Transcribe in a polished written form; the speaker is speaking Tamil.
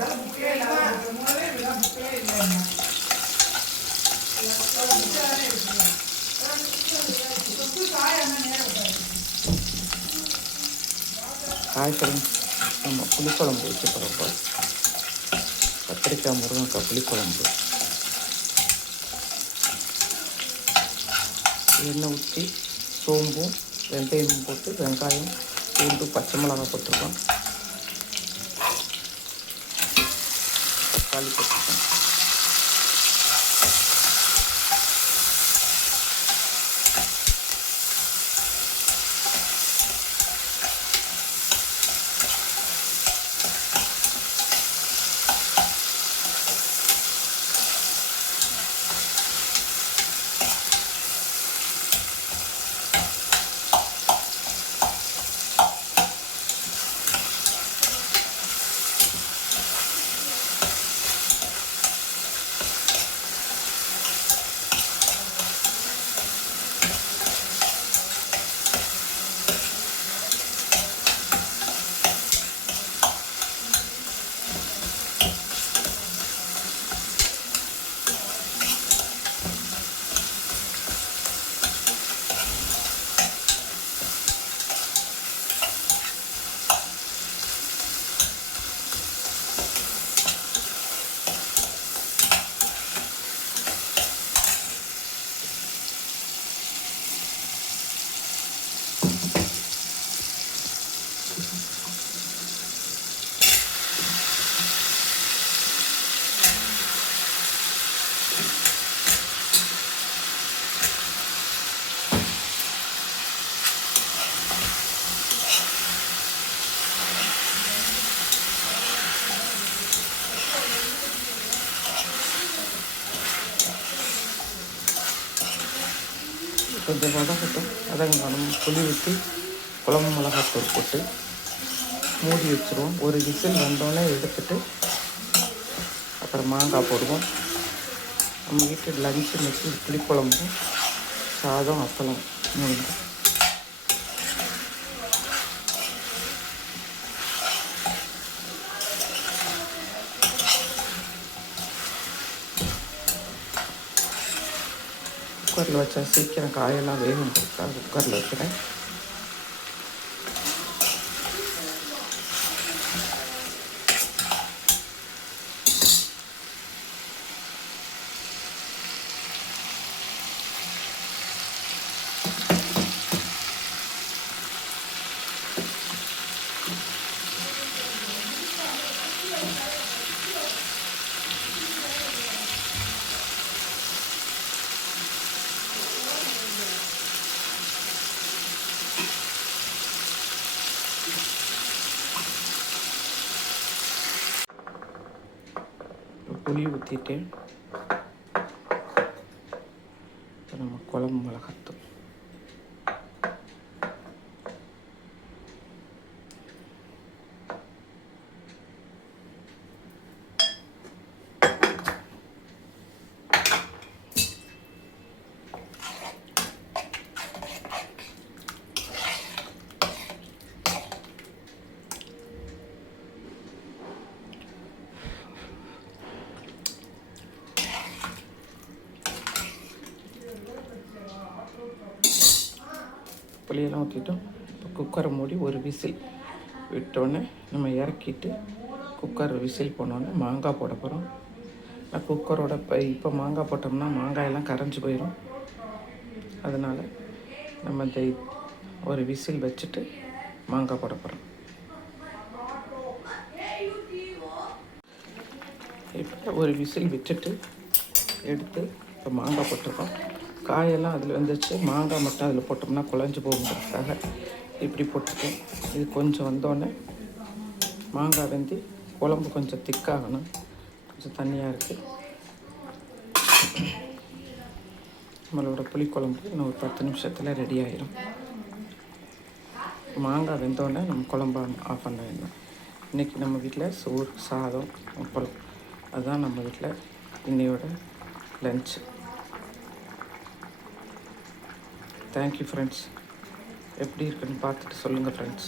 ஹாய் ஃப்ரெண்ட்ஸ், நம்ம புளிக்குழம்பு வச்சு போகிறப்போ கத்திரிக்காய் முருங்கைக்காய் புளிக்குழம்பு. எண்ணெய் ஊற்றி சோம்பும் வெந்தயமும் போட்டு வெங்காயம் பூண்டு பச்சை மிளகாய் போட்டுருக்கோம், தக்காளி போட்டுருக்கோம். கொஞ்சம் வதங்கணும். புளி ஊற்றி குழம்பு மிளகாத்தூள் போட்டு மூடி வச்சுருவோம். ஒரு விசில் வந்தோடனே எடுத்துட்டு அப்புறம் மாங்காய் போடுவோம். நம்ம வீட்டு லஞ்சு இன்னைக்கு புளிக்குழம்பும் சாதம் அப்பளம் மூணு. குக்கரில் வச்சா சீக்கிரம் காயெல்லாம் வேகும். குக்கரில் வைக்கிறேன். புளி ஊற்றிட்டு நம்ம குழம்பு மிளகாத்தூள், புளியெல்லாம் ஊற்றிட்டோம். இப்போ குக்கரை மூடி ஒரு விசில் விட்டோன்னே நம்ம இறக்கிட்டு குக்கர் விசில் போனோன்னே மாங்காய் போட போகிறோம். நான் குக்கரோட இப்போ மாங்காய் போட்டோம்னா மாங்காயெல்லாம் கரைஞ்சி போயிடும். அதனால் நம்ம இந்த ஒரு விசில் வச்சுட்டு மாங்காய் போட போகிறோம். இப்போ ஒரு விசில் வச்சுட்டு எடுத்து இப்போ மாங்காய் போட்டிருக்கோம். காயெல்லாம் அதில் வந்துச்சு. மாங்காய் மட்டும் அதில் போட்டோம்னா குழஞ்சி போகுங்கிறதுக்காக இப்படி போட்டுருக்கேன். இது கொஞ்சம் வந்தோடனே மாங்காய் வெந்தி குழம்பு கொஞ்சம் திக்காகணும். கொஞ்சம் தண்ணியாக இருக்குது. நம்மளோட புளிக்குழம்பு இன்னும் ஒரு 10 நிமிஷத்தில் ரெடி ஆகிடும். மாங்காய் வெந்தோடனே நம்ம குழம்பு ஆஃப் பண்ண வேண்டாம். இன்றைக்கி நம்ம வீட்டில் சோறு சாதம் அப்புறம் அதுதான் நம்ம வீட்டில் இன்னையோட லன்ச்சு. Thank you friends. எப்படி இருக்குன்னு பார்த்துட்டு சொல்லுங்கள் ஃப்ரெண்ட்ஸ்.